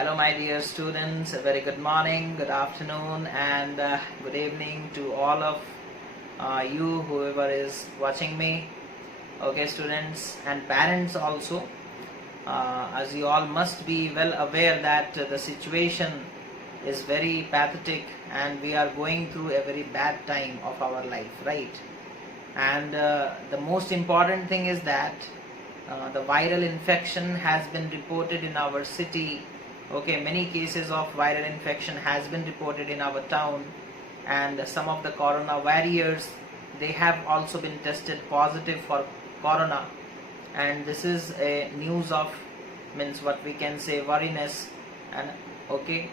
Hello, my dear students. A very good morning, good afternoon, and good evening to all of you, whoever is watching me. Okay, students and parents also. As you all must be well aware that the situation is very pathetic and we are going through a very bad time of our life, right? And the most important thing is that the viral infection has been reported in our city. Okay, many cases of viral infection has been reported in our town, and some of the corona warriors, they have also been tested positive for corona, and this is a news of, means what we can say, worriness. And okay,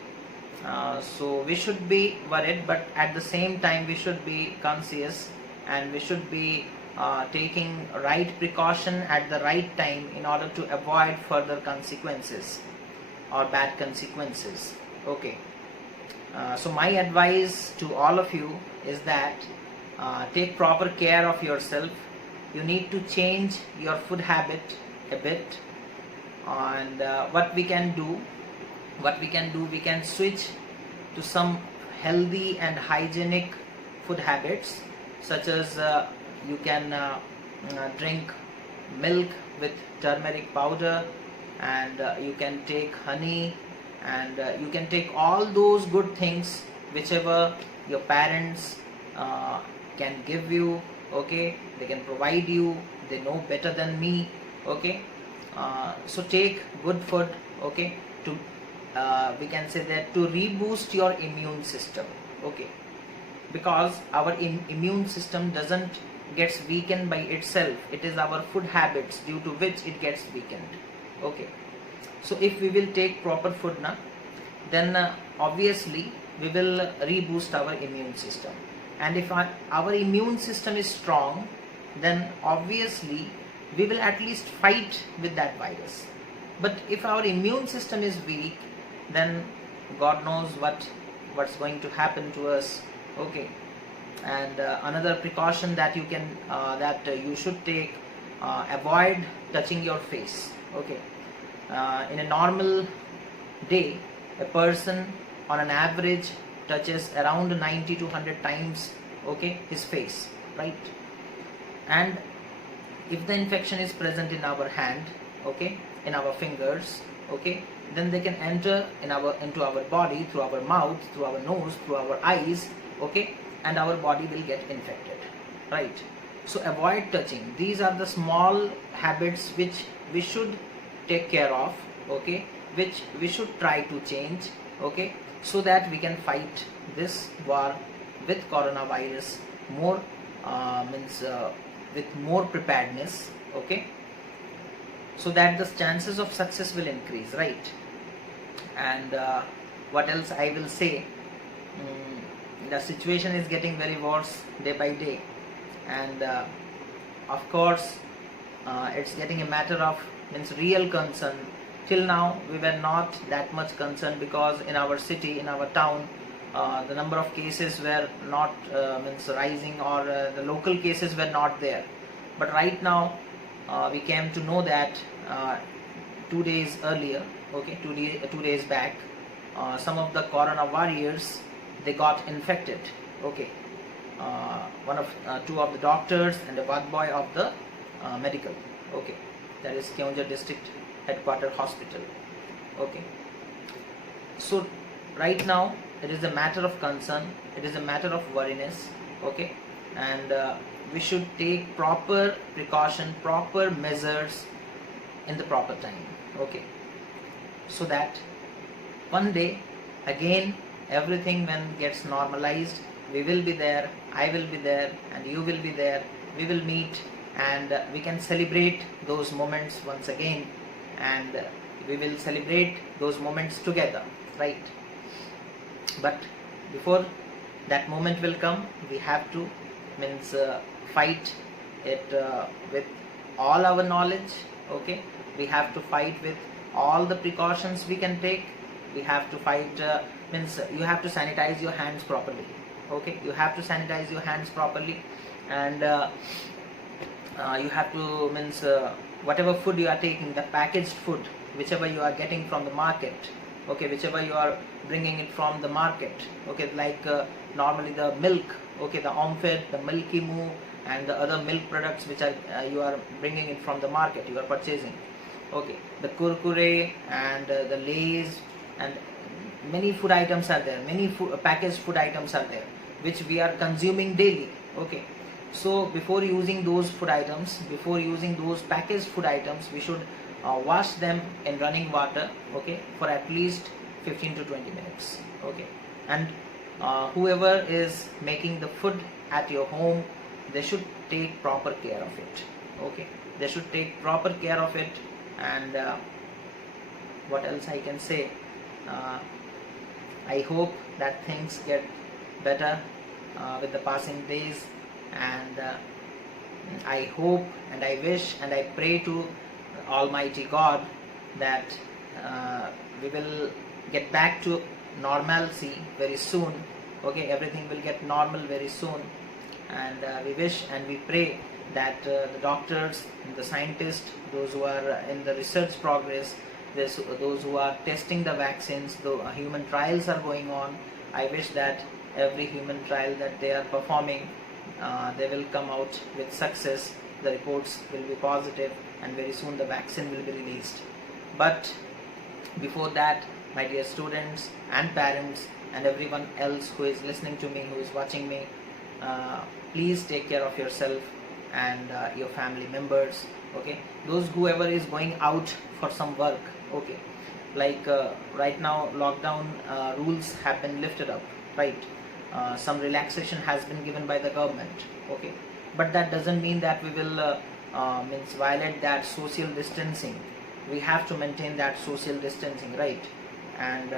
so we should be worried, but at the same time we should be conscious, and we should be taking right precaution at the right time in order to avoid further consequences or bad consequences. Okay, so my advice to all of you is that take proper care of yourself. You need to change your food habit a bit, and what we can do, we can switch to some healthy and hygienic food habits, such as you can drink milk with turmeric powder, and you can take honey, and you can take all those good things whichever your parents can give you. Okay, they can provide you, they know better than me. Okay, so take good food, okay, to we can say that to reboost your immune system. Okay, because our immune system doesn't gets weakened by itself, it is our food habits due to which it gets weakened. Okay, so if we will take proper food now, then obviously we will reboost our immune system, and if our immune system is strong, then obviously we will at least fight with that virus. But if our immune system is weak, then God knows what's going to happen to us. Okay, and another precaution that you can you should take, avoid touching your face. Okay, in a normal day, a person on an average touches around 90 to 100 times, okay, his face, right? And if the infection is present in our hand, okay, in our fingers, okay, then they can enter into our body through our mouth, through our nose, through our eyes. Okay, and our body will get infected, right? So avoid touching. These are the small habits which we should take care of, okay, which we should try to change, okay, so that we can fight this war with coronavirus more, with more preparedness. Okay, so that the chances of success will increase, right? And what else I will say, the situation is getting very worse day by day, and of course it's getting a matter of real concern. Till now we were not that much concerned, because in our city, in our town, the number of cases were not rising, or the local cases were not there. But right now we came to know that 2 days earlier, okay, 2 days back, some of the corona warriors, they got infected. Okay, two of the doctors and a ward boy of the medical, okay, that is Keonjhar district headquarter hospital. Okay, so right now it is a matter of concern, it is a matter of worriness. Okay, and we should take proper precaution, proper measures in the proper time. Okay, so that one day again everything when gets normalized, we will be there, I will be there, and you will be there. We will meet, and we can celebrate those moments once again, and we will celebrate those moments together, right? But before that moment will come, we have to fight it with all our knowledge. Okay, we have to fight with all the precautions we can take. We have to fight, you have to sanitize your hands properly. Okay, you have to sanitize your hands properly, and you have to whatever food you are taking, the packaged food whichever you are getting from the market, okay, whichever you are bringing it from the market, okay, like normally the milk, okay, the Omfit, the Milky Moo, and the other milk products which are you are bringing it from the market, you are purchasing, okay, the Kurkure and the Lays, and many food items are there, many packaged food items are there which we are consuming daily, okay. So before using those food items, before using those packaged food items, we should wash them in running water, okay, for at least 15 to 20 minutes, okay. And whoever is making the food at your home, they should take proper care of it, okay, they should take proper care of it. And what else I can say, I hope that things get better with the passing days, and I hope and I wish and I pray to Almighty God that we will get back to normalcy very soon, okay, everything will get normal very soon. And we wish and we pray that the doctors, the scientists, those who are in the research progress, those who are testing the vaccines, the human trials are going on, I wish that every human trial that they are performing, they will come out with success, the reports will be positive, and very soon the vaccine will be released. But before that, my dear students and parents and everyone else who is listening to me, who is watching me, please take care of yourself and your family members, okay. Those whoever is going out for some work, okay, like right now lockdown rules have been lifted up, right, some relaxation has been given by the government, okay, but that doesn't mean that we will means violate that social distancing. We have to maintain that social distancing, right, and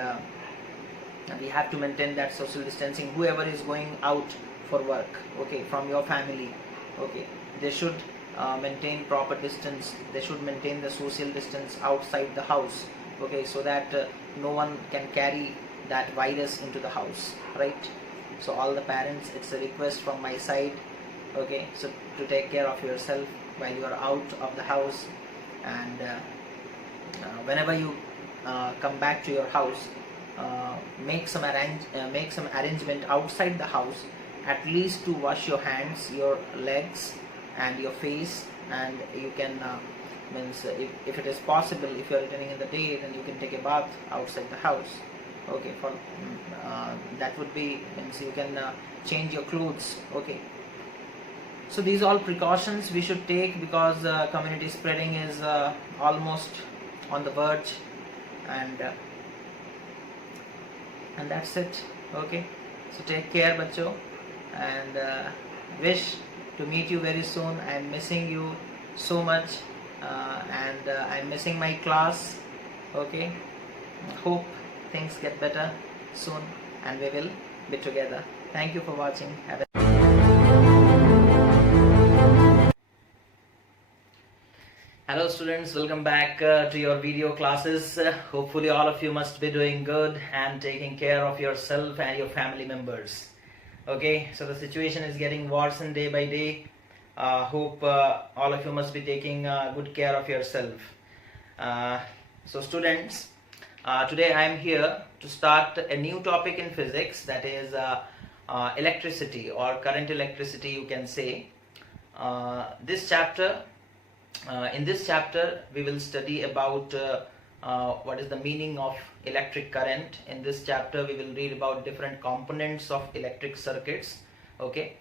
we have to maintain that social distancing. Whoever is going out for work, okay, from your family, okay, they should maintain proper distance, they should maintain the social distance outside the house, okay, so that no one can carry that virus into the house, right. So all the parents, it's a request from my side, okay, so to take care of yourself while you are out of the house, and whenever you come back to your house, make some arrangement outside the house, at least to wash your hands, your legs and your face, and you can means if it is possible, if you are returning in the day, then you can take a bath outside the house, okay, for that would be, means you can change your clothes, okay. So these all precautions we should take, because community spreading is almost on the verge, and that's it, okay. So take care, bacho, and wish to meet you very soon. I am missing you so much, and I am missing my class, okay. Hope things get better soon and we will be together. Thank you for watching. Have a Hello students, welcome back to your video classes. Hopefully all of you must be doing good and taking care of yourself and your family members. Okay, so the situation is getting worse day by day. Hope all of you must be taking good care of yourself. So students, today I am here to start a new topic in physics, that is electricity or current electricity, you can say. In this chapter we will study about what is the meaning of electric current. In this chapter we will read about different components of electric circuits, okay.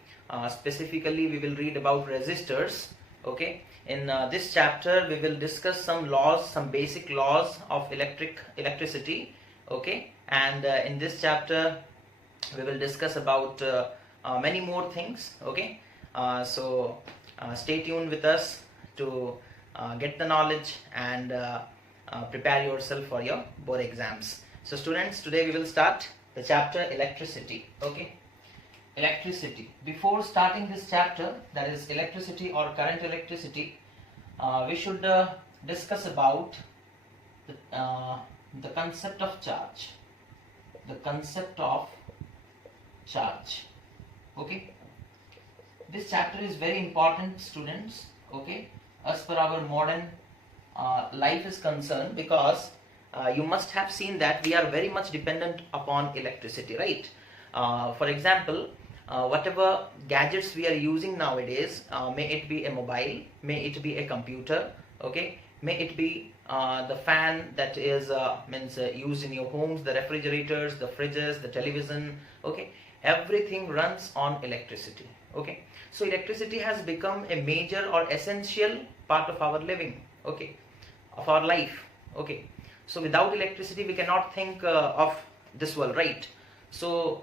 Specifically we will read about resistors, okay. In this chapter we will discuss some laws, some basic laws of electricity, okay. And in this chapter we will discuss about many more things, okay. So stay tuned with us to get the knowledge and prepare yourself for your board exams. So students, today we will start the chapter electricity, okay. Electricity. Before starting this chapter, that is electricity or current electricity, we should discuss about the concept of charge. The concept of charge, okay. This chapter is very important, students, okay, as per our modern life is concerned, because you must have seen that we are very much dependent upon electricity, right? For example, whatever gadgets we are using nowadays, may it be a mobile, may it be a computer, okay, may it be the fan that is used in your homes, the refrigerators, the fridges, the television, okay, everything runs on electricity, okay. So electricity has become a major or essential part of our living, okay, of our life, okay. So without electricity we cannot think of this world, right? So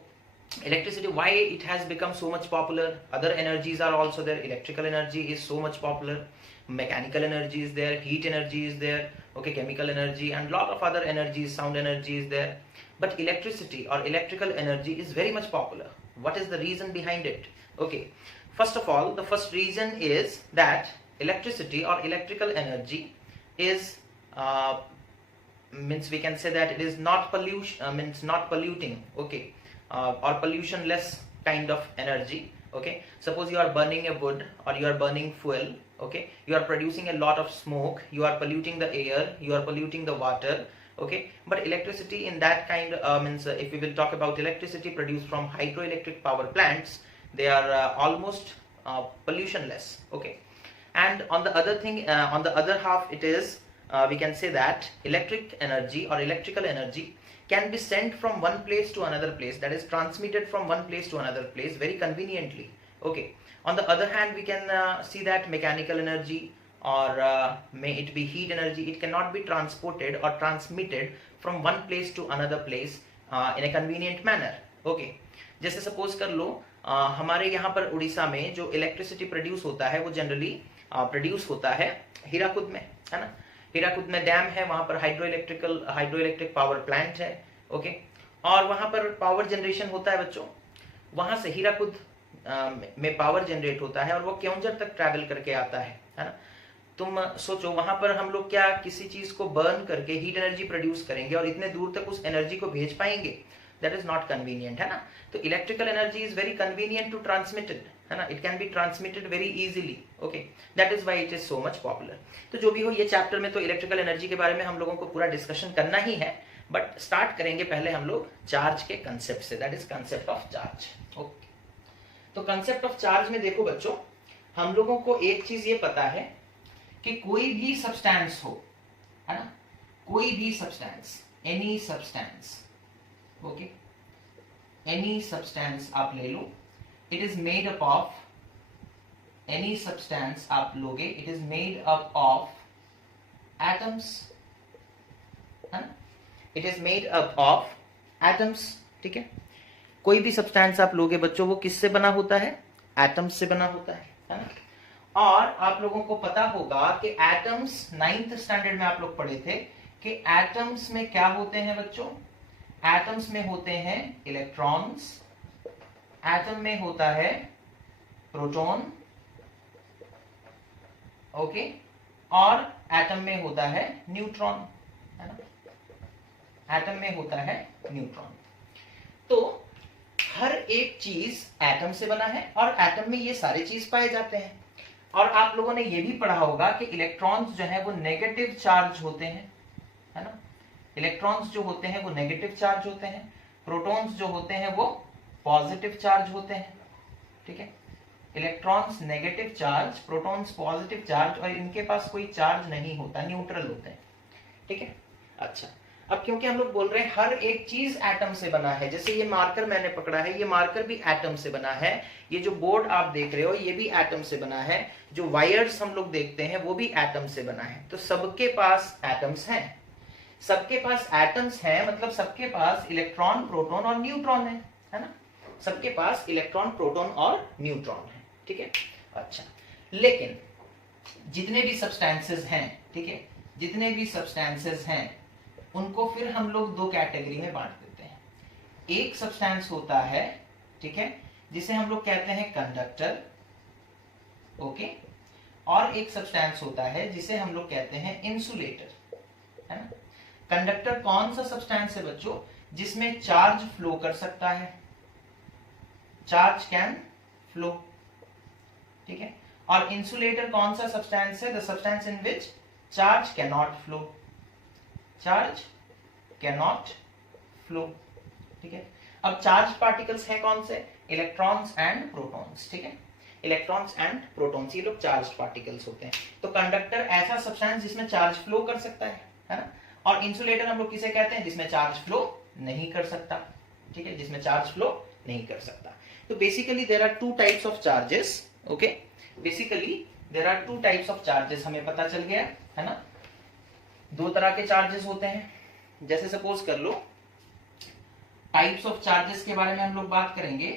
electricity, why it has become so much popular? Other energies are also there. Electrical energy is so much popular, mechanical energy is there, heat energy is there, okay, chemical energy, and lot of other energies, sound energy is there. But electricity or electrical energy is very much popular. What is the reason behind it? Okay, first of all, the first reason is that electricity or electrical energy is means we can say that it is not pollution, means not polluting, okay, or pollution less kind of energy, okay. Suppose you are burning a wood or you are burning fuel, okay, you are producing a lot of smoke, you are polluting the air, you are polluting the water, okay. But electricity in that kind if we will talk about electricity produced from hydroelectric power plants, they are almost pollutionless, okay. And on the other thing, on the other half, it is we can say that electric energy or electrical energy can be sent from one place to another place, that is transmitted from one place to another place very conveniently, okay. On the other hand, we can see that mechanical energy or may it be heat energy, it cannot be transported or transmitted from one place to another place in a convenient manner, okay. जैसे suppose कर लो हमारे यहाँ पर उड़ीसा में जो electricity produce होता है वो जनरली प्रोड्यूस होता है हीराकुद में, है ना। हीराकुद में डैम है, वहां पर हाइड्रोइलेक्ट्रिक पावर प्लांट है, ओके। और वहां पर पावर जनरेशन होता है बच्चों, वहां से हीराकुद में पावर जनरेट होता है और वो क्योंझर तक ट्रैवल करके आता है ना। तुम सोचो वहां पर हम लोग क्या किसी चीज को बर्न करके हीट एनर्जी प्रोड्यूस करेंगे और इतने दूर तक उस एनर्जी को भेज पाएंगे? दैट इज नॉट कन्वीनियंट, है ना। तो electrical energy is very convenient to transmitted, है ना, it can be transmitted very easily, okay, that is why it is so much popular. तो जो भी हो, ये चैप्टर में तो इलेक्ट्रिकल एनर्जी के बारे में हम लोगों को पूरा डिस्कशन करना ही है, बट स्टार्ट करेंगे पहले हम लोग चार्ज के कंसेप्ट से, that is concept of charge, okay. तो कंसेप्ट ऑफ चार्ज में देखो बच्चों, हम लोगों को एक चीज ये पता है कि कोई भी सब्सटेंस हो, है ना, कोई भी substance, any substance, okay, any substance आप ले लो, it is made up of, any substance आप लोगे, it is made up of atoms, है ना, it is made up of atoms, ठीक है। कोई भी सब्सटेंस आप लोगे बच्चों, वो किससे बना होता है? एटम्स से बना होता है ना। और आप लोगों को पता होगा कि एटम्स 9th स्टैंडर्ड में आप लोग पढ़े थे कि एटम्स में क्या होते हैं बच्चों? एटम्स में होते हैं इलेक्ट्रॉन्स, एटम में होता है प्रोटॉन, ओके, और एटम में होता है न्यूट्रॉन, है ना, एटम में होता है न्यूट्रॉन। तो हर एक चीज एटम से बना है और एटम में ये सारे चीज पाए जाते हैं। और आप लोगों ने ये भी पढ़ा होगा कि इलेक्ट्रॉन्स जो है वो नेगेटिव चार्ज होते हैं, है ना, इलेक्ट्रॉन्स जो होते हैं वो नेगेटिव चार्ज होते हैं, प्रोटॉन्स जो होते हैं वो पॉजिटिव चार्ज होते हैं, ठीक है। Electrons negative charge, protons positive charge, और इनके पास कोई चार्ज नहीं होता, न्यूट्रल होते हैं, ठीक है। अच्छा, अब क्योंकि हम लोग बोल रहे हैं हर एक चीज एटम से बना है, जैसे ये मार्कर मैंने पकड़ा है, ये मार्कर भी एटम से बना है, ये जो बोर्ड आप देख रहे हो ये भी एटम से बना है, जो वायर्स हम लोग देखते हैं वो भी एटम से बना है। तो सबके पास एटम्स हैं, सबके पास एटम्स हैं, मतलब सबके पास इलेक्ट्रॉन, प्रोटॉन और न्यूट्रॉन है ना, सबके पास इलेक्ट्रॉन, प्रोटॉन और न्यूट्रॉन है, ठीक है। अच्छा, लेकिन जितने भी सब्सटेंसेस हैं, ठीक है, जितने भी सब्सटेंसेस हैं उनको फिर हम लोग दो कैटेगरी में बांट देते हैं। एक सब्सटेंस होता है, ठीक है, जिसे हम लोग कहते हैं कंडक्टर, ओके, और एक सब्सटेंस होता है जिसे हम लोग कहते हैं इंसुलेटर, है ना। कंडक्टर कौन सा सब्सटेंस है बच्चों? जिसमें चार्ज फ्लो कर सकता है, चार्ज कैन फ्लो, ठीक है। और इंसुलेटर कौन सा सब्सटेंस है? The substance in which charge can not flow, charge can not flow. ठीक है, अब चार्ज पार्टिकल्स हैं कौन से? Electrons and protons. ठीक है, इलेक्ट्रॉन्स एंड प्रोटॉन्स, ये लोग चार्ज पार्टिकल्स होते हैं। तो कंडक्टर ऐसा सब्सटेंस जिसमें चार्ज फ्लो कर सकता है ना। और इंसुलेटर हम लोग किसे कहते हैं? जिसमें चार्ज फ्लो नहीं कर सकता। ठीक है, जिसमें चार्ज फ्लो नहीं कर सकता। तो basically there are two types of charges. Okay, basically there are two types of charges, हमें पता चल गया है ना। दो तरह के चार्जेस होते हैं। जैसे सपोज कर लो, टाइप्स ऑफ चार्जेस के बारे में हम लोग बात करेंगे।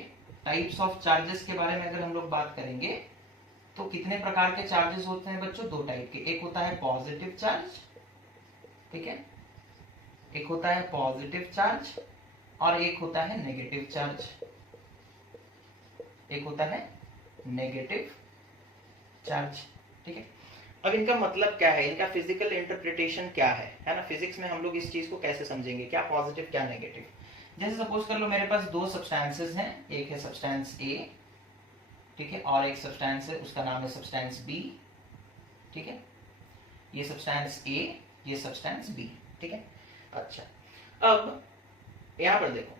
टाइप्स ऑफ चार्जेस के बारे में अगर हम लोग बात करेंगे तो कितने प्रकार के चार्जेस होते हैं बच्चों? दो टाइप के। एक होता है पॉजिटिव चार्ज, ठीक है, एक होता है पॉजिटिव चार्ज और एक होता है नेगेटिव चार्ज। एक होता है नेगेटिव चार्ज। ठीक है, अब इनका मतलब क्या है, इनका फिजिकल इंटरप्रिटेशन क्या है ना। फिजिक्स में हम लोग इस चीज को कैसे समझेंगे, क्या पॉजिटिव क्या नेगेटिव। जैसे सपोज कर लो मेरे पास दो सब्सटेंसेस हैं, एक है सब्सटेंस ए, ठीक है, और एक सब्सटेंस है उसका नाम है सब्सटेंस बी। ठीक है, ये सब्सटेंस ए, ये सब्सटेंस बी। ठीक है, अच्छा, अब यहां पर देखो,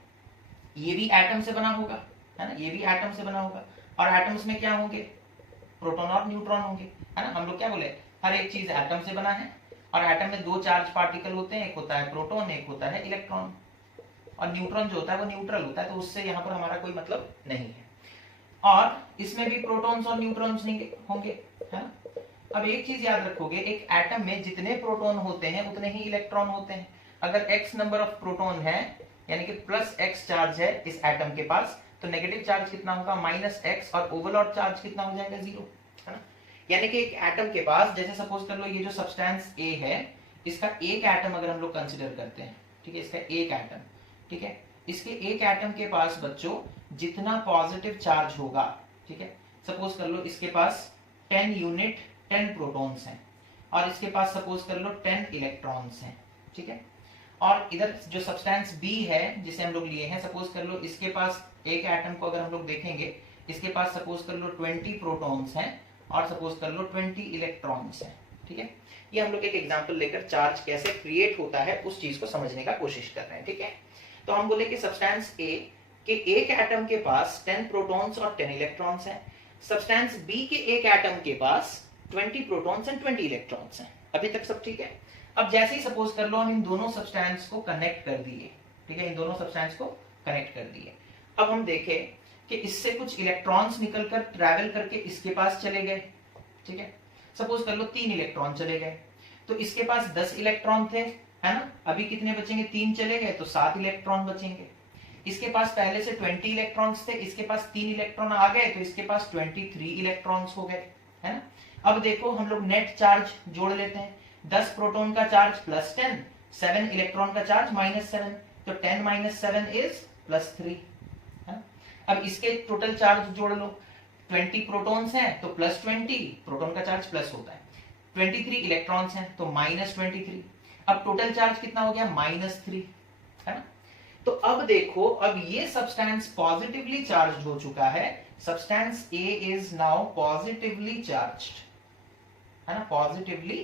ये भी एटम से बना होगा है ना, ये भी एटम से बना होगा। और एटम्स में क्या होंगे? प्रोटॉन और न्यूट्रॉन होंगे, है ना। हम लोग क्या बोले, हर एक चीज एटम से बना है। और एटम में दो चार्ज पार्टिकल होते हैं, एक होता है प्रोटॉन, एक होता है इलेक्ट्रॉन। और न्यूट्रॉन जो होता है वो न्यूट्रल होता है, तो उससे यहाँ पर हमारा कोई मतलब नहीं है। और इसमें भी प्रोटॉन्स और न्यूट्रॉन्स नहीं होंगे, है ना। अब एक चीज याद रखोगे, एक एटम में जितने प्रोटॉन होते हैं उतने ही इलेक्ट्रॉन होते हैं। अगर x नंबर ऑफ प्रोटॉन है, यानी कि प्लस x चार्ज है इस एटम के पास, तो नेगेटिव चार्ज कितना होगा? -x, और ओवरऑल चार्ज कितना हो जाएगा? 0, है ना। यानी कि एक एटम के पास, जैसे सपोज कर लो ये जो सब्सटेंस A है, इसका एक एटम अगर हम लोग कंसिडर करते हैं, ठीक है, इसका एक एटम, ठीक है, इसके एक एटम के पास बच्चों जितना पॉजिटिव चार्ज होगा, ठीक है, सपोज कर लो इसके पास 10 यूनिट 10 प्रोटॉन्स हैं, और इसके पास सपोज कर लो 10 इलेक्ट्रॉन्स हैं। ठीक है, और इधर जो सब्सटेंस बी है जिसे हम लोग लिए हैं, सपोज कर लो इसके पास एक एटम को अगर हम लोग देखेंगे, इसके पास सपोज कर लो 20 प्रोटॉन्स हैं और सपोज कर लो 20 इलेक्ट्रॉन्स हैं। ठीक है, ये हम लोग एक एग्जांपल लेकर चार्ज कैसे क्रिएट होता है उस चीज को समझने का कोशिश कर रहे हैं। ठीक है, तो हम बोले कि सब्सटेंस ए के एक एटम के पास 10 प्रोटॉन्स और 10 इलेक्ट्रॉन्स हैं। सब्सटेंस बी के एक एटम के पास 20 प्रोटॉन्स एंड 20 इलेक्ट्रॉन्स हैं। अभी तक सब ठीक है। अब जैसे ही सपोज कर लो हम इन दोनों सब्सटेंस को कनेक्ट कर दिए, ठीक है, इन दोनों सब्सटेंस को कनेक्ट कर दिए। अब हम देखें कि इससे कुछ इलेक्ट्रॉन्स निकलकर ट्रैवल करके इसके पास चले गए। ठीक है, सपोज कर लो 3 इलेक्ट्रॉन चले गए, तो इसके पास 10 इलेक्ट्रॉन थे, है ना। अभी कितने बचेंगे? 3 चले गए तो 7 इलेक्ट्रॉन बचेंगे। इसके पास पहले से 20 इलेक्ट्रॉन्स थे, इसके पास 3 इलेक्ट्रॉन आ गए तो इसके पास 23 इलेक्ट्रॉन्स हो गए, है ना। अब देखो हम लोग नेट चार्ज जोड़ लेते हैं। 10 प्रोटॉन का चार्ज +10, 7 इलेक्ट्रॉन का चार्ज -7, तो 10 - 7 इज +3, है ना। अब इसके टोटल चार्ज जोड़ लो, 20 प्रोटॉन्स हैं तो +20, प्रोटॉन का चार्ज प्लस होता है, 23 इलेक्ट्रॉन्स हैं तो -23। अब टोटल चार्ज कितना हो गया? -3, है ना। तो अब देखो, अब ये सब्सटेंस पॉजिटिवली चार्ज हो चुका है। Substance A is now positively charged, है ना, पॉजिटिवली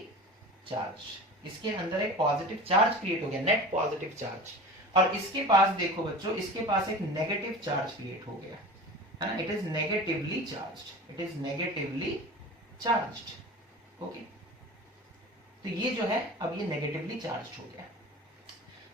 चार्ज। इसके अंदर एक पॉजिटिव चार्ज क्रिएट हो गया, नेट पॉजिटिव चार्ज। और इसके पास देखो बच्चों, इसके पास एक नेगेटिव चार्ज क्रिएट हो गया, है ना। It is negatively charged, it is negatively charged. Okay, तो ये जो है अब ये नेगेटिवली चार्ज्ड हो गया।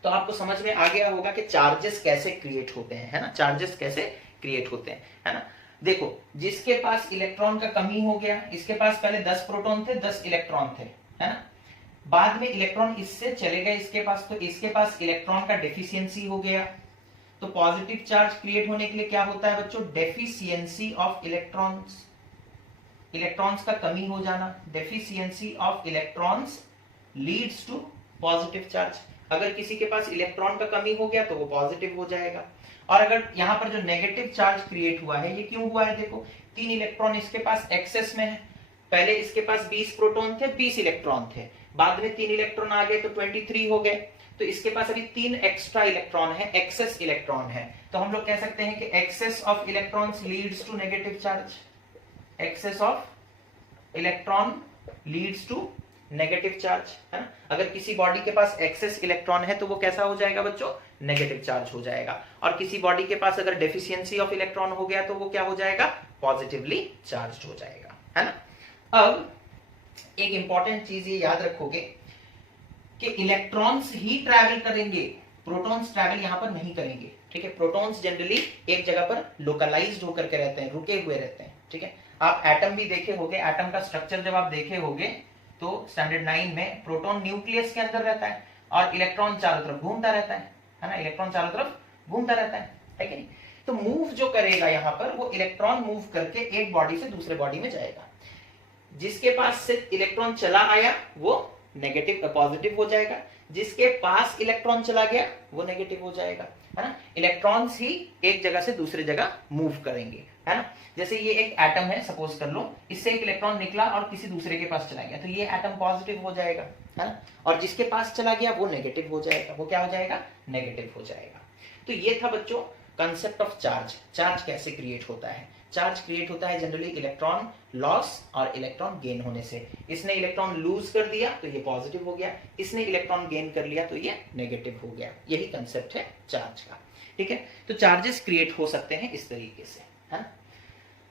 तो आपको समझ में आ गया होगा कि चार्जेस कैसे क्रिएट होते हैं, है ना, चार्जेस कैसे क्रिएट होते हैं, है ना। देखो, जिसके पास इलेक्ट्रॉन का कमी हो गया, इसके पास पहले 10 प्रोटॉन थे, 10 इलेक्ट्रॉन थे, है ना। बाद में इलेक्ट्रॉन इससे चले गए इसके पास, तो इसके पास इलेक्ट्रॉन का डेफिशिएंसी हो गया। तो पॉजिटिव चार्ज क्रिएट होने के लिए क्या होता है बच्चों? डेफिशिएंसी ऑफ इलेक्ट्रॉन्स, इलेक्ट्रॉन्स का कमी हो जाना। Deficiency of electrons leads to positive charge. अगर किसी के पास इलेक्ट्रॉन का कमी हो गया तो वो पॉजिटिव हो जाएगा। और अगर यहां पर जो नेगेटिव चार्ज क्रिएट हुआ है, ये क्यों हुआ है? देखो, 3 इलेक्ट्रॉन इसके पास एक्सेस में है। पहले इसके पास 20 प्रोटॉन थे, 20 इलेक्ट्रॉन थे, बाद में 3 इलेक्ट्रॉन आ गए तो 23 हो गए। तो इसके पास अभी 3 एक्स्ट्रा इलेक्ट्रॉन है, एक्सेस इलेक्ट्रॉन है। तो हम लोग कह सकते हैं कि excess of electrons leads to negative charge. Excess of electron leads to negative charge, है ना। अगर किसी बॉडी के पास एक्सेस इलेक्ट्रॉन है तो वो कैसा हो जाएगा बच्चों, नेगेटिव चार्ज हो जाएगा। और किसी बॉडी के पास अगर डेफिशिएंसी ऑफ इलेक्ट्रॉन हो गया तो वो क्या हो जाएगा, पॉजिटिवली चार्ज हो जाएगा, है ना। अब एक इंपॉर्टेंट चीज ये याद रखोगे कि इलेक्ट्रॉन्स ही ट्रैवल करेंगे, प्रोटॉन्स ट्रैवल यहां पर नहीं करेंगे, ठीक है। प्रोटॉन्स जनरली एक जगह पर लोकलाइज्ड होकर के रहते हैं, रुके हुए रहते हैं, ठीक है। आप एटम भी देखे होंगे, एटम का स्ट्रक्चर जब आप देखे होंगे तो स्टैंडर्ड 9 में प्रोटॉन न्यूक्लियस के अंदर रहता है और इलेक्ट्रॉन चारों तरफ घूमता रहता है ना, इलेक्ट्रॉन चारों तरफ घूमता रहता है कि नहीं। तो मूव जो करेगा यहां पर वो इलेक्ट्रॉन मूव करके एक बॉडी से दूसरे बॉडी में जाएगा। जिसके पास से इलेक्ट्रॉन चला आया वो नेगेटिव पॉजिटिव हो जाएगा, जिसके पास इलेक्ट्रॉन चला गया वो नेगेटिव हो जाएगा, है ना। इलेक्ट्रॉन्स ही एक जगह से दूसरी जगह मूव करेंगे, है ना। जैसे ये एक एटम है, सपोज कर लो, इससे एक इलेक्ट्रॉन निकला और किसी दूसरे के पास चला गया तो ये एटम पॉजिटिव हो जाएगा, है ना। और जिसके पास चला गया वो नेगेटिव हो जाएगा, वो क्या हो जाएगा, नेगेटिव हो जाएगा। तो ये था बच्चों कंसेप्ट ऑफ चार्ज। चार्ज कैसे क्रिएट होता है, चार्ज क्रिएट होता है जनरली इलेक्ट्रॉन लॉस और इलेक्ट्रॉन गेन होने से। इसने इलेक्ट्रॉन लूज कर दिया तो ये पॉजिटिव हो गया, इसने इलेक्ट्रॉन गेन कर लिया तो ये नेगेटिव हो गया। यही कंसेप्ट है चार्ज का, ठीक है। तो चार्जेस क्रिएट हो सकते हैं इस तरीके से, है।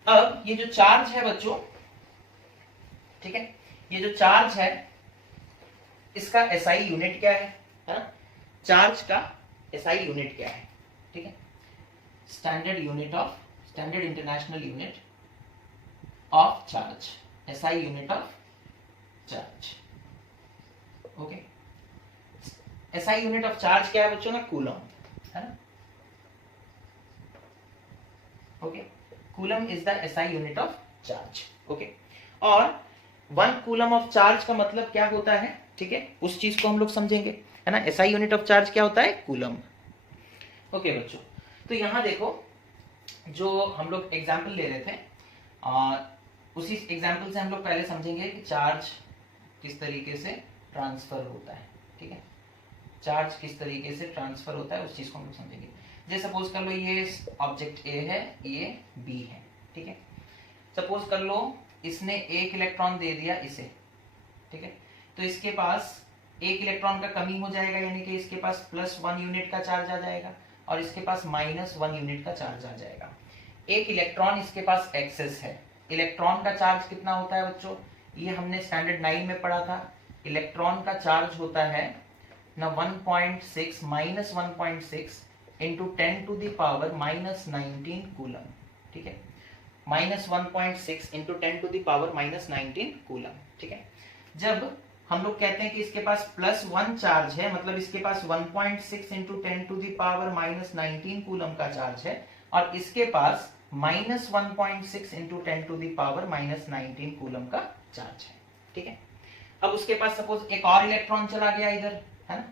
अब ये जो चार्ज है बच्चों, ठीक है, ये जो चार्ज है इसका एसआई यूनिट क्या है ना। चार्ज का एसआई यूनिट क्या है, ठीक है, standard international unit of charge, SI unit of charge, okay. SI unit of charge क्या है बच्चों ना, कूलम, है ना, okay. Coulomb is the SI unit of charge, okay. और 1 कूलम ऑफ चार्ज का मतलब क्या होता है, ठीक है, उस चीज को हम लोग समझेंगे, है ना। एसआई यूनिट ऑफ चार्ज क्या होता है, कूलम, ओके बच्चों। तो यहां देखो जो हम लोग एग्जाम्पल ले रहे थे उसी एग्जाम्पल से हम लोग पहले समझेंगे कि चार्ज किस तरीके से ट्रांसफर होता है, ठीक है। चार्ज किस तरीके से ट्रांसफर होता है उस चीज को हम लोग समझेंगे। जैसे सपोज कर लो ये ऑब्जेक्ट ए है, ये बी है, ठीक है। सपोज कर लो इसने एक इलेक्ट्रॉन दे दिया इसे, ठीक है। तो इसके पास एक इलेक्ट्रॉन का कमी हो जाएगा, यानी कि इसके पास +1 यूनिट का चार्ज आ जाएगा और इसके पास -1 यूनिट का चार्ज आ जाएगा। एक इलेक्ट्रॉन इसके पास एक्सेस है। इलेक्ट्रॉन का चार्ज कितना होता है बच्चों, ये हमने स्टैंडर्ड 9 में पढ़ा था। इलेक्ट्रॉन का चार्ज होता है ना 1.6 -1.6 into 10 to the power -19 coulomb, ठीक है। -1.6 into 10 to the power -19 coulomb, ठीक है। जब हम लोग कहते हैं कि इसके पास +1 चार्ज है, मतलब इसके पास 1.6 into 10 to the power -19 coulomb का चार्ज है और इसके पास -1.6 into 10 to the power -19 coulomb का चार्ज है, ठीक है। अब उसके पास सपोज एक और इलेक्ट्रॉन चला गया इधर, है ना,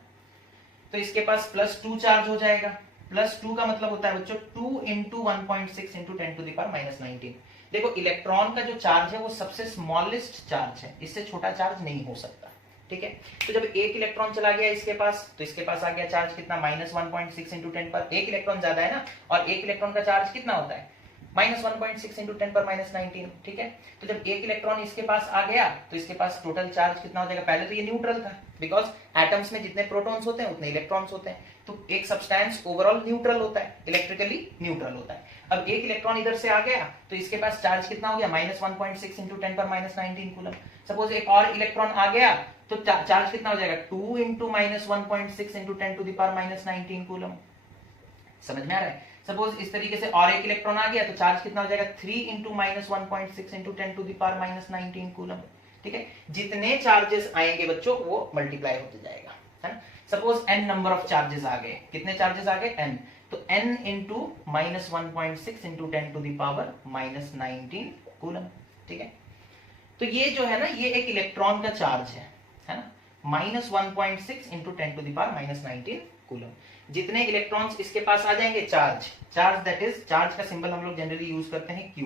तो इसके पास +2 चार्ज हो जाएगा। +2 का मतलब होता है बच्चों 2 into 1.6 into 10 to the power -19। देखो इलेक्ट्रॉन का जो चार्ज है वो सबसे स्मॉलेस्ट चार्ज है, इससे छोटा चार्ज नहीं हो सकता, ठीक है। तो जब एक इलेक्ट्रॉन चला गया इसके पास तो इसके पास आ गया चार्ज कितना, -1.6 इंटू 10 पर, एक इलेक्ट्रॉन ज्यादा है ना, और एक इलेक्ट्रॉन का चार्ज कितना होता है, -1.6 इंटू 10 पर -19, ठीक है। तो जब एक इलेक्ट्रॉन इसके पास आ गया तो इसके पास टोटल चार्ज कितना हो जाएगा, पहले तो ये न्यूट्रल था, बिकॉज एटम्स में जितने प्रोटॉन्स होते हैं उतने इलेक्ट्रॉन्स होते हैं, तो एक सब्सटेंस ओवरऑल न्यूट्रल होता है, इलेक्ट्रिकली न्यूट्रल होता है। अब एक इलेक्ट्रॉन इधर से आ गया तो इसके पास चार्ज कितना हो गया, -1.6 इंटू 10 पर -19 कूलम। सपोज एक और इलेक्ट्रॉन आ गया तो चार्ज कितना हो जाएगा, 2 into -1.6 into 10 to the power -19 coulomb. समझ में आ रहा है। सपोज इस तरीके से और एक इलेक्ट्रॉन आ गया तो चार्ज कितना हो जाएगा, 3 into -1.6 into 10 to the power -19 coulomb, ठीक है। जितने चार्जेस आएंगे बच्चों वो मल्टीप्लाई होते जाएगा, है ना। Suppose n number of charges आ गए, कितने चार्जेस आ गए, n, तो n into -1.6 into 10 to the power -19 coulomb, ठीक है। तो ये जो है ना ये एक इलेक्ट्रॉन का चार्ज है ना, -1.6 into 10 to the power -19 coulomb. जितने इलेक्ट्रॉन्स इसके पास आ जाएंगे चार्ज दैट इज, चार्ज का सिंबल हम लोग जनरली यूज करते हैं Q,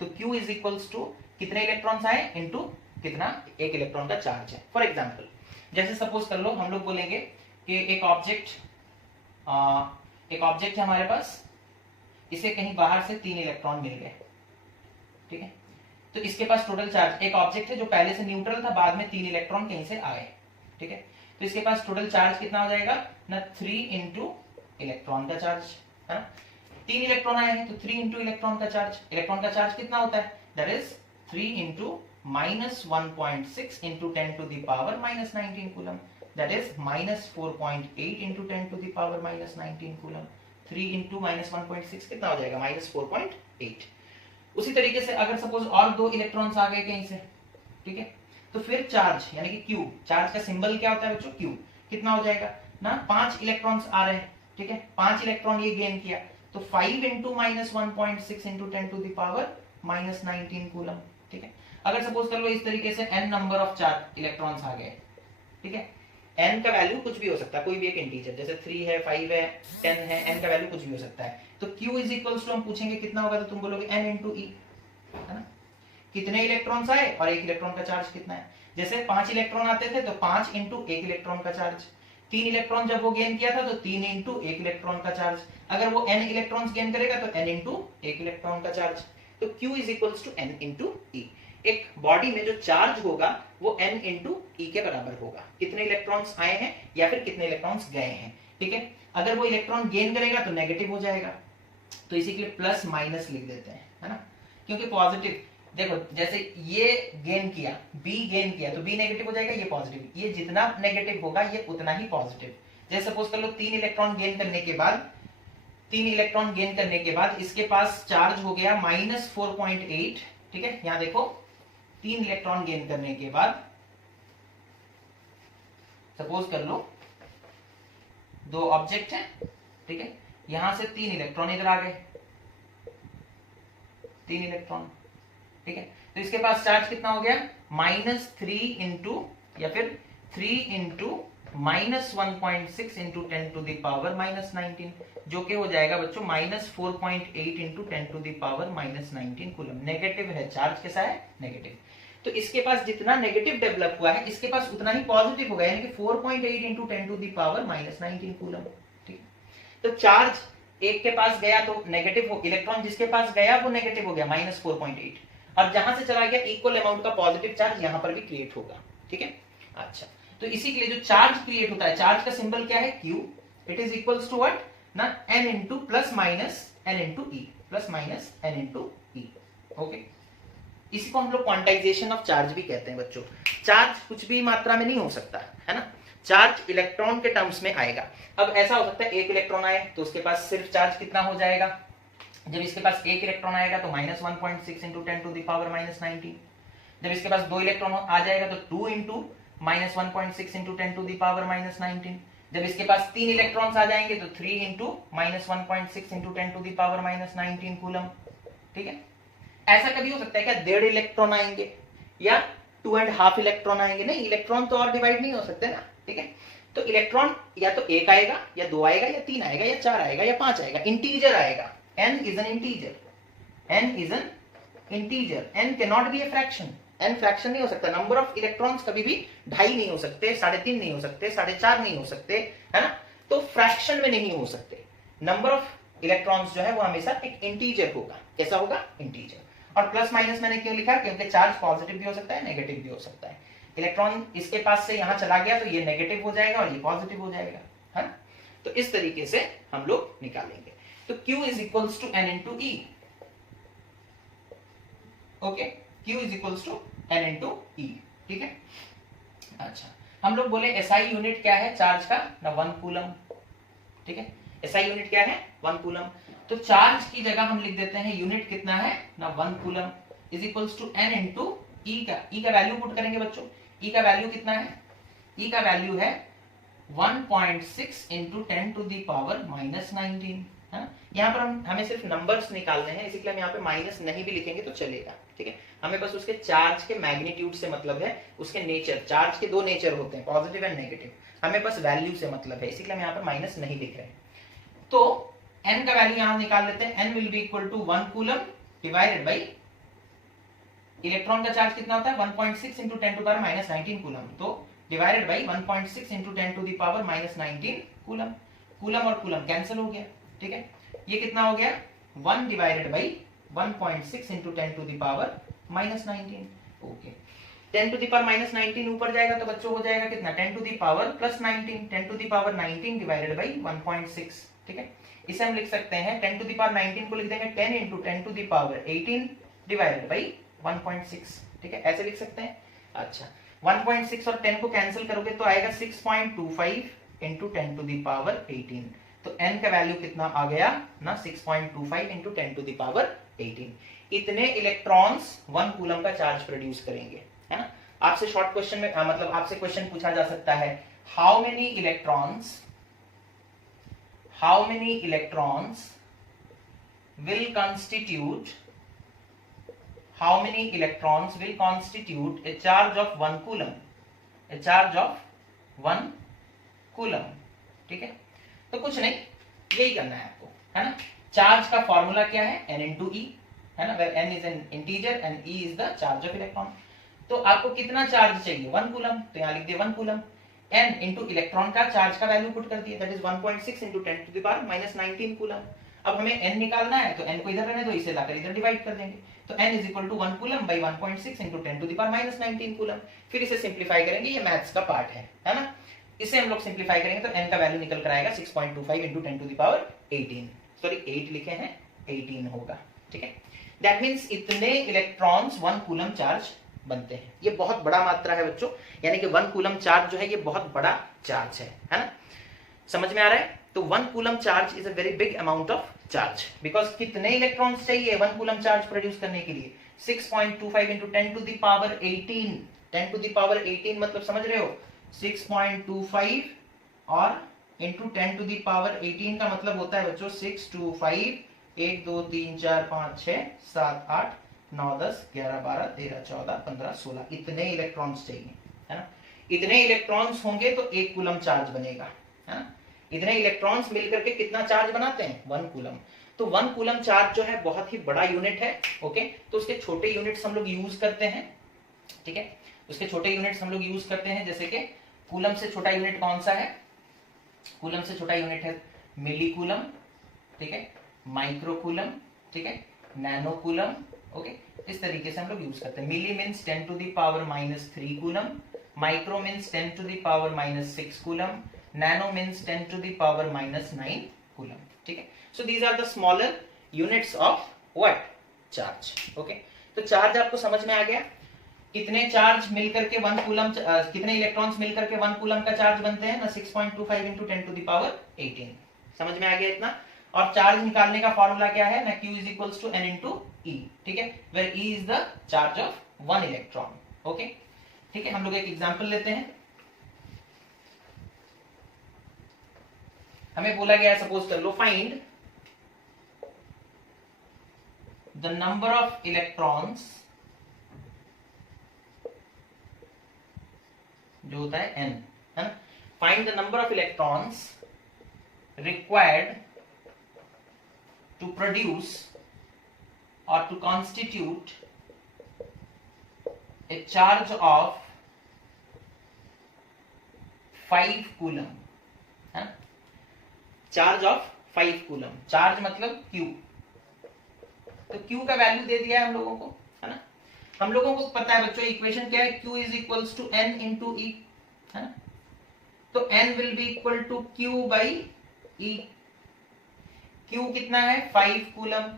तो Q इज इक्वल्स टू कितने इलेक्ट्रॉन्स आए इंटू कितना एक इलेक्ट्रॉन का चार्ज है। फॉर एग्जांपल जैसे सपोज कर लो हम लोग बोलेंगे कि एक ऑब्जेक्ट है हमारे पास, इसे कहीं बाहर से 3 इलेक्ट्रॉन मिल गए, ठीक है। तो इसके पास टोटल चार्ज, एक ऑब्जेक्ट है जो पहले से न्यूट्रल था, बाद में 3 इलेक्ट्रॉन कहीं से आए, ठीक है, तो इसके पास टोटल चार्ज कितना हो जाएगा ना 3 इंटू इलेक्ट्रॉन का चार्ज, है ना, 3 इलेक्ट्रॉन आए हैं तो 3 इंटू इलेक्ट्रॉन का चार्ज, इलेक्ट्रॉन का चार्ज कितना होता है, that is 3 into -1.6 into 10 to the power -19 coulomb, that is -4.8 into 10 to the power -19 coulomb. 3 into -1.6 कितना हो जाएगा -4.8। उसी तरीके से अगर सपोज और 2 इलेक्ट्रॉन्स आ गए कहीं से, ठीक है, तो फिर चार्ज यानी कि क्यू, चार्ज का सिंबल क्या होता है बच्चों, क्यू, कितना हो जाएगा ना 5 इलेक्ट्रॉन्स आ रहे हैं, ठीक है, 5 इलेक्ट्रॉन ये गेन किया तो 5 into -1.6 into 10 to the power -19 coulomb, ठीक है। अगर सपोज कर लो इस तरीके से n number of charge electrons आ गए, ठीक है, n का वैल्यू कुछ भी हो सकता है, कोई भी एक इंटीजर, जैसे 3 है, 5 है, 10 है, n का वैल्यू कुछ भी हो सकता है, तो q इज इक्वल्स टू हम पूछेंगे कितना होगा, तो तुम बोलोगे n इंटू e, है ना, कितने इलेक्ट्रॉन्स आए और 1 इलेक्ट्रॉन का चार्ज कितना है, जैसे 5 इलेक्ट्रॉन आते थे तो 5 इंटू 1 इलेक्ट्रॉन का चार्ज, 3 इलेक्ट्रॉन जब वो गेन किया था तो 3 इंटू 1 इलेक्ट्रॉन का चार्ज, अगर वो n इलेक्ट्रॉन्स गेन करेगा तो n इंटू 1 इलेक्ट्रॉन का चार्ज, तो q is equals to n into e। एक बॉडी में जो चार्ज होगा वो n इंटू e के बराबर होगा, कितने इलेक्ट्रॉन्स आए हैं या फिर कितने इलेक्ट्रॉन्स गए हैं, ठीक है। अगर वो इलेक्ट्रॉन गेन करेगा तो नेगेटिव हो जाएगा, तो इसी के लिए प्लस माइनस लिख देते हैं, है ना, क्योंकि पॉजिटिव, देखो जैसे ये गेन किया, B गेन किया तो B नेगेटिव हो जाएगा, ये पॉजिटिव, ये जितना नेगेटिव होगा ये उतना ही पॉजिटिव। जैसे सपोज कर लो 3 इलेक्ट्रॉन गेन करने के बाद, 3 इलेक्ट्रॉन गेन करने के बाद इसके पास चार्ज हो गया -4.8, ठीक है, यहां देखो 3 इलेक्ट्रॉन गेन करने के बाद सपोज कर लो 2 ऑब्जेक्ट है, ठीक है, यहां से 3 इलेक्ट्रॉन इधर आ गए, 3 इलेक्ट्रॉन, ठीक है, तो इसके पास चार्ज कितना हो गया -3 इंटू या फिर 3 into -1.6 into 10 to the power -19, जो कि हो जाएगा बच्चों -4.8 into 10 to the power -19 coulomb. Negative है, चार्ज कैसा है नेगेटिव, तो इसके पास जितना नेगेटिव डेवलप हुआ है इसके पास उतना ही पॉजिटिव होगा, यानी कि 4.8 into 10 to the power -19 coulomb, ठीक है। तो चार्ज एक के पास गया तो नेगेटिव हो, इलेक्ट्रॉन जिसके पास गया वो नेगेटिव हो गया -4.8, और जहां से चला गया इक्वल अमाउंट का पॉजिटिव चार्ज यहां पर भी क्रिएट होगा, ठीक है। अच्छा, तो इसी के लिए जो चार्ज क्रिएट होता है, चार्ज का सिंबल क्या है Q, it is equals to what ना n into plus minus n into e, plus minus n into e, okay. इसी को हम लोग क्वांटाइजेशन ऑफ चार्ज भी कहते हैं बच्चों। चार्ज कुछ भी मात्रा में नहीं हो सकता, है ना, चार्ज इलेक्ट्रॉन के टर्म्स में आएगा। अब ऐसा हो सकता है 1 इलेक्ट्रॉन आए तो उसके पास सिर्फ चार्ज कितना हो जाएगा, जब इसके पास 1 इलेक्ट्रॉन आएगा तो -1.6 इंटू 10 टू द पावर -19, जब इसके पास 2 इलेक्ट्रॉन आ जाएगा तो 2 into -1.6 into 10 to the power -19, जब इसके पास 3 इलेक्ट्रॉन्स आ जाएंगे तो 3 into -1.6 into 10 to the power -19 coulomb, ठीक है। ऐसा कभी हो सकता है क्या 1.5 इलेक्ट्रॉन आएंगे या 2.5 इलेक्ट्रॉन आएंगे, नहीं, इलेक्ट्रॉन तो और डिवाइड नहीं हो सकते ना, ठीक है। तो इलेक्ट्रॉन या तो 1 आएगा या 2 आएगा या 3 आएगा या 4 आएगा या 5 आएगा, इंटीजर आएगा, n is an integer, n is an integer, n cannot be a fraction, n fraction नहीं हो सकता। नंबर ऑफ इलेक्ट्रॉन्स कभी भी 2.5 नहीं हो सकते, 3.5 नहीं हो सकते, 4.5 नहीं हो सकते, है ना, तो फ्रैक्शन में नहीं हो सकते। नंबर ऑफ इलेक्ट्रॉन्स जो है वो हमेशा एक इंटीजर होगा, कैसा होगा इंटीजर। और प्लस माइनस मैंने क्यों लिखा, क्योंकि चार्ज पॉजिटिव भी हो सकता है नेगेटिव भी हो सकता है। इलेक्ट्रॉन इसके पास से यहां चला गया तो ये नेगेटिव हो जाएगा और ये पॉजिटिव हो जाएगा, है ना, तो इस तरीके से हम लोग निकालेंगे। तो Q is equals to n into E, okay, Q is equals to n into E, ठीक है। अच्छा, हम लोग बोले SI यूनिट क्या है चार्ज का ना 1 कूलम, ठीक है, SI यूनिट क्या है 1 कूलम, तो चार्ज की जगह हम लिख देते हैं यूनिट कितना है ना 1 coulomb is equals to n into E का वैल्यू पुट करेंगे बच्चों, E का वैल्यू कितना है, E का वैल्यू है 1.6 इंटू 10 टू द पावर -19, है ना। यहाँ पर हमें सिर्फ नंबर्स निकालने हैं, इसलिए हम यहाँ पे माइनस नहीं भी लिखेंगे तो चलेगा, ठीक है। हमें बस उसके चार्ज के मैग्नीट्यूड से मतलब है, उसके नेचर, चार्ज के 2 नेचर होते हैं पॉजिटिव एंड नेगेटिव, हमें बस वैल्यू से मतलब है, इसलिए हम यहाँ पर माइनस नहीं लिख रहे हैं। तो n का वैल्यू यहाँ निकाल लेते हैं, n will be equal to 1 coulomb divided by electron का चार्ज कितना होता है 1.6 इंटू 10 टू पावर -19 कूलम, तो divided by 1.6 into 10 to the power -19 coulomb. Coulomb और कूलम कैंसिल हो गया, ठीक है, ये कितना हो गया 1 divided by 1.6 into 10 to the power -19। Okay, 10 to the power -19 ऊपर जाएगा तो बच्चों हो जाएगा कितना, 10 to the power +19, 10 to the power 19 divided by 1.6। ठीक है, इसे हम लिख सकते हैं 10 टू द पावर 19 को लिख देंगे 10 into 10 to the power 18 divided by 1.6। ठीक है, ऐसे लिख सकते हैं। अच्छा, 1.6 और 10 को कैंसिल करोगे तो आएगा 6.25 इंटू 10 टू द पावर 18। तो n का वैल्यू कितना आ गया ना, 6.25 इंटू 10 टू द पावर 18। इतने इलेक्ट्रॉन्स 1 कूलम का चार्ज प्रोड्यूस करेंगे, है ना। आपसे शॉर्ट क्वेश्चन में मतलब आपसे क्वेश्चन पूछा जा सकता है, how many electrons will constitute a charge of 1 coulomb, ठीक है। तो कुछ नहीं, यही करना है आपको, है ना। चार्ज का फॉर्मूला क्या है, n into e, है ना, where n is an integer and e is the charge of electron। तो आपको कितना चार्ज चाहिए, 1 कूलम, तो यहाँ लिख दिए 1 कूलम। n इंटू इलेक्ट्रॉन का चार्ज का वैल्यू पुट कर दिए, that is 1.6 into 10 to the power -19 coulomb. अब हमें n निकालना है तो n को इधर रहने दो, इसे लाकर इधर डिवाइड कर देंगे, तो n is equal to 1 coulomb by 1.6 into 10 to the power -19 coulomb. फिर इसे सिंप्लीफाई करेंगे, ये मैथ्स का पार्ट है ना। इसे हम लोग सिंप्लीफाई करेंगे तो n का वैल्यू निकल कर आएगा 6.25 into 10 to the power 18, sorry 8 लिखे हैं, 18 होगा। ठीक है, दैट मींस इतने इलेक्ट्रॉन्स 1 कूलम चार्ज बनते हैं। ये बहुत बड़ा मात्रा है बच्चों, यानी कि 1 कूलम चार्ज जो है ये बहुत बड़ा चार्ज है ना। समझ में आ रहा है। तो 1 coulomb charge is a very big amount of charge, because कितने इलेक्ट्रॉन्स चाहिए 1 कूलम चार्ज प्रोड्यूस करने के लिए, 6.25 into 10 to the power 18। 10 to the power 18 मतलब समझ रहे हो, 6.25 और इंटू 10 टू द पावर 18 का मतलब होता है बच्चों 625, 1 2 3 4 5 6 7 8 9 10 11 12 13 14 15 16, इतने इलेक्ट्रॉन्स चाहिए, है ना। इतने इलेक्ट्रॉन्स होंगे तो 1 कूलम चार्ज बनेगा, है ना। इतने इलेक्ट्रॉन्स मिलकर के कितना चार्ज बनाते हैं, 1 कूलम। तो 1 कूलम चार्ज जो है बहुत ही बड़ा यूनिट है। ओके, तो उसके छोटे यूनिट्स हम लोग यूज करते हैं। ठीक है, उसके छोटे यूनिट्स हम लोग यूज करते हैं, जैसे कि कूलम से छोटा यूनिट कौन सा है, कूलम से छोटा यूनिट है मिली कूलम, ठीक है, माइक्रो कूलम, ठीक है, नैनो कूलम। ओके, इस तरीके से हम लोग यूज करते हैं। Milli means 10 to the power -3 coulomb, micro means 10 to the power -6 coulomb, nano means 10 to the power -9 coulomb. ठीक है, so these are the smaller units of what, charge. Okay, तो चार्ज आपको समझ में आ गया। कितने चार्ज मिलकर के 1 कूलम, कितने इलेक्ट्रॉन्स मिलकर के 1 कूलम का चार्ज बनते हैं ना, 6.25 इंटू 10 टू द पावर 18। समझ में आ गया इतना। और चार्ज निकालने का फॉर्मूला क्या है ना, Q is equals to n into E। ठीक है, where E is the charge of 1 electron. Okay, ठीक है, हम लोग एक एग्जांपल लेते हैं। हमें बोला गया, सपोज कर लो, find the number of electrons, जो होता है n, है ना। Find the number of electrons required to produce or to constitute a charge of 5 coulomb, है ना। चार्ज ऑफ 5 कूलम, चार्ज मतलब Q। तो Q का वैल्यू दे दिया है हम लोगों को, है ना। हम लोगों को पता है बच्चों, इक्वेशन क्या है, Q is equals to n into E, है ना। तो n will be equal to Q by E। Q कितना है, 5 कूलम।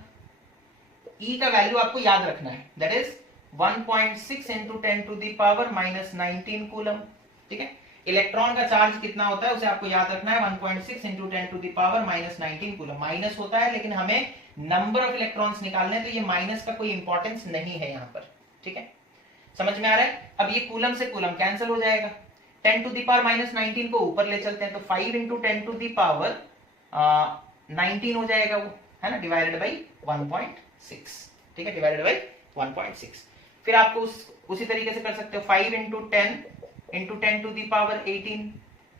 E का वैल्यू आपको याद रखना है, that is 1.6 into 10 to the power -19 coulomb. ठीक है, इलेक्ट्रॉन का चार्ज कितना होता है उसे आपको याद रखना है, 1.6 into 10 to the power -19 coulomb. Minus होता है, लेकिन हमें नंबर ऑफ इलेक्ट्रॉन्स निकालने, तो ये माइनस का कोई इंपॉर्टेंस नहीं है यहाँ पर। ठीक है, समझ में आ रहा है। अब ये कूलम से कूलम कैंसिल हो जाएगा, 10 टू द पावर -19 को ऊपर ले चलते हैं, तो 5 इंटू 10 टू द पावर 19 हो जाएगा वो, है ना, डिवाइडेड बाई 1.6। ठीक है, डिवाइडेड बाई 1.6। फिर आपको उसी तरीके से कर सकते हो, 5 into 10 to the power 18,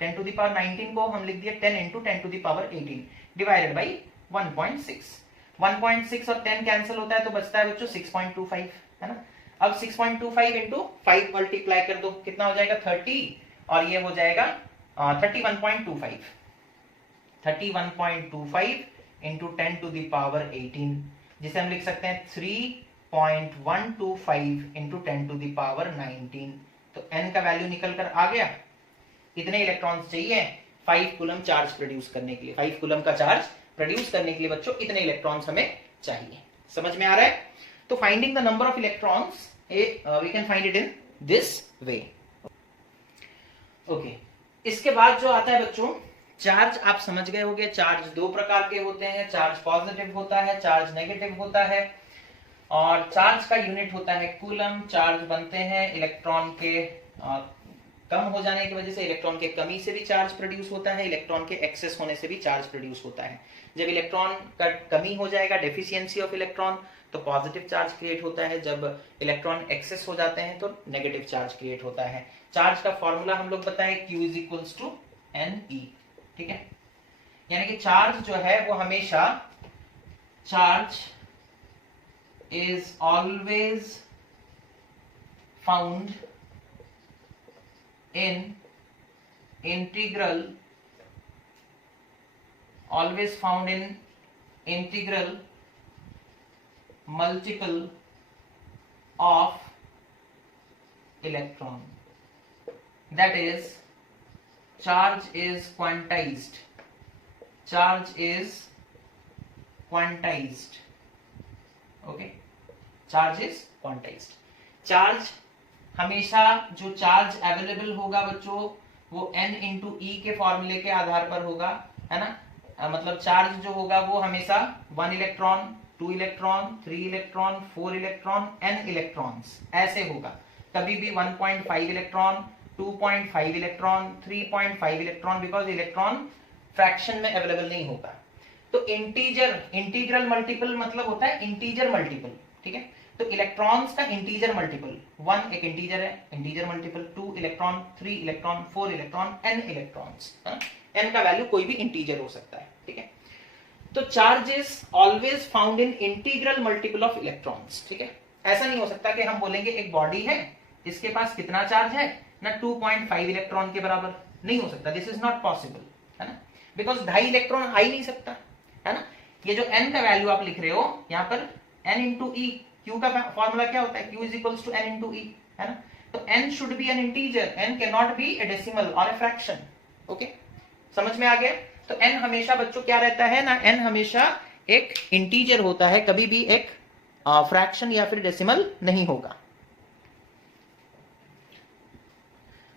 10 to the power 19 को हम लिख दिया 10 into 10 to the power 18 divided by 1.6। 1.6 और 10 कैंसिल होता है तो बचता है बच्चों 6.25, है ना। अब 6.25 इंटू 5 मल्टीप्लाई कर दो, कितना हो जाएगा 30, और ये हो जाएगा 31.25। 31.25 इंटू 10 टू द पावर 18, जिसे हम लिख सकते हैं 3 0.125 इंटू 10 टू द पावर 19। तो n का वैल्यू निकल कर आ गया। इतने इलेक्ट्रॉन्स चाहिए 5 कूलम चार्ज प्रोड्यूस करने के लिए। 5 कूलम का चार्ज प्रोड्यूस करने के लिए बच्चों इतने इलेक्ट्रॉन्स हमें चाहिए। समझ में आ रहा है? तो finding the number of electrons we can find it in this way. Okay, इसके बाद जो आता है बच्चों चार्ज, आप समझ गए होंगे चार्ज दो प्रकार के होते हैं, चार्ज पॉजिटिव होता है, चार्ज नेगेटिव होता है, और चार्ज का यूनिट होता है कूलम। चार्ज बनते हैं इलेक्ट्रॉन के कम हो जाने की वजह से, इलेक्ट्रॉन के कमी से भी चार्ज प्रोड्यूस होता है, इलेक्ट्रॉन के एक्सेस होने से भी चार्ज प्रोड्यूस होता है। जब इलेक्ट्रॉन का कमी हो जाएगा, डेफिशिएंसी ऑफ इलेक्ट्रॉन, तो पॉजिटिव चार्ज क्रिएट होता है। जब इलेक्ट्रॉन एक्सेस हो जाते हैं तो नेगेटिव चार्ज क्रिएट होता है। चार्ज का फॉर्मूला हम लोग बताएं, Q is equals to NE। ठीक है, यानी कि चार्ज जो है वो हमेशा, charge is always found in integral, always found in integral multiple of electron. That is, charge is quantized. Charge is quantized. Okay, charge is quantized. Charge हमेशा जो चार्ज अवेलेबल होगा बच्चों वो n इंटू ई के फॉर्मूले के आधार पर होगा, है ना। मतलब चार्ज जो होगा वो हमेशा 1 electron, 2 electron, 3 electron, 4 electron, n electrons ऐसे होगा। कभी भी 1.5 electron, 2.5 electron, 3.5 electron, because electron fraction में अवेलेबल नहीं होता। तो इंटीग्रल मल्टीपल मतलब होता है इंटीजर मल्टीपल। ठीक है, तो इलेक्ट्रॉन्स का इंटीजर मल्टीपल, 1 एक इंटीजर है, integer multiple 2 electron, 3 electron, 4 electron, n electrons. n का वैल्यू कोई भी इंटीजर हो सकता है। ठीक है, तो charge is always found in integral multiple of electrons. ठीक है, ऐसा नहीं हो सकता कि हम बोलेंगे एक बॉडी है, इसके पास कितना चार्ज है ना 2.5 इलेक्ट्रॉन के बराबर, नहीं हो सकता। दिस इज नॉट पॉसिबल, है ना, बिकॉज 2.5 इलेक्ट्रॉन आ ही नहीं सकता, है ना। ये जो n का वैल्यू आप लिख रहे हो यहाँ पर n इंटू ई, Q का फॉर्मूला क्या होता है, Q is equals to n into e, है ना। तो n should be an integer, n can not be a decimal और ए फ्रैक्शन। ओके, समझ में आ गया? तो n हमेशा बच्चों क्या रहता है ना, n हमेशा एक इंटीजर होता है, कभी भी एक फ्रैक्शन या फिर डेसिमल नहीं होगा।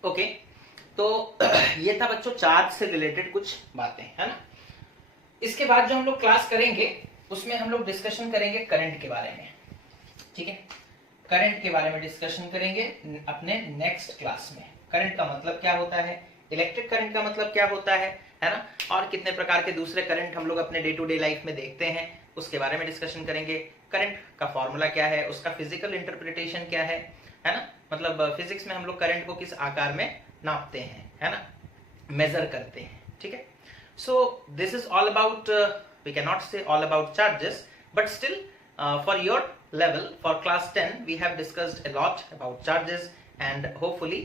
ओके, तो ये था बच्चों चार्ज से रिलेटेड कुछ बातें, है ना। इसके बाद जो हम लोग क्लास करेंगे उसमें हम लोग डिस्कशन करेंगे करंट के बारे में। ठीक है, करंट के बारे में डिस्कशन करेंगे अपने नेक्स्ट क्लास में। करंट का मतलब क्या होता है, इलेक्ट्रिक करंट का मतलब क्या होता है ना, और कितने प्रकार के दूसरे करंट हम लोग अपने डे टू डे लाइफ में देखते हैं उसके बारे में डिस्कशन करेंगे। करंट का फॉर्मूला क्या है, उसका फिजिकल इंटरप्रिटेशन क्या है ना, मतलब फिजिक्स में हम लोग करंट को किस आकार में नापते हैं, है ना, मेजर करते हैं। ठीक है, so this is all about, we can not say all about charges, but still for your level, for class 10, we have discussed a lot about charges, and hopefully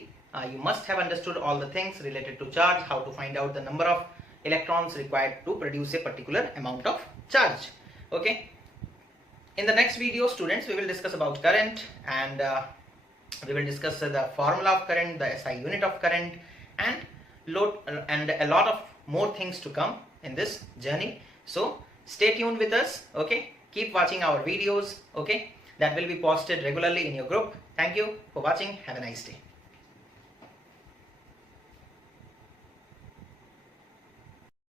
you must have understood all the things related to charge, how to find out the number of electrons required to produce a particular amount of charge. Okay, in the next video students we will discuss about current, and we will discuss the formula of current, the SI unit of current, and a lot of more things to come in this journey. So stay tuned with us. Okay, keep watching our videos. Okay, that will be posted regularly in your group. Thank you for watching. Have a nice day.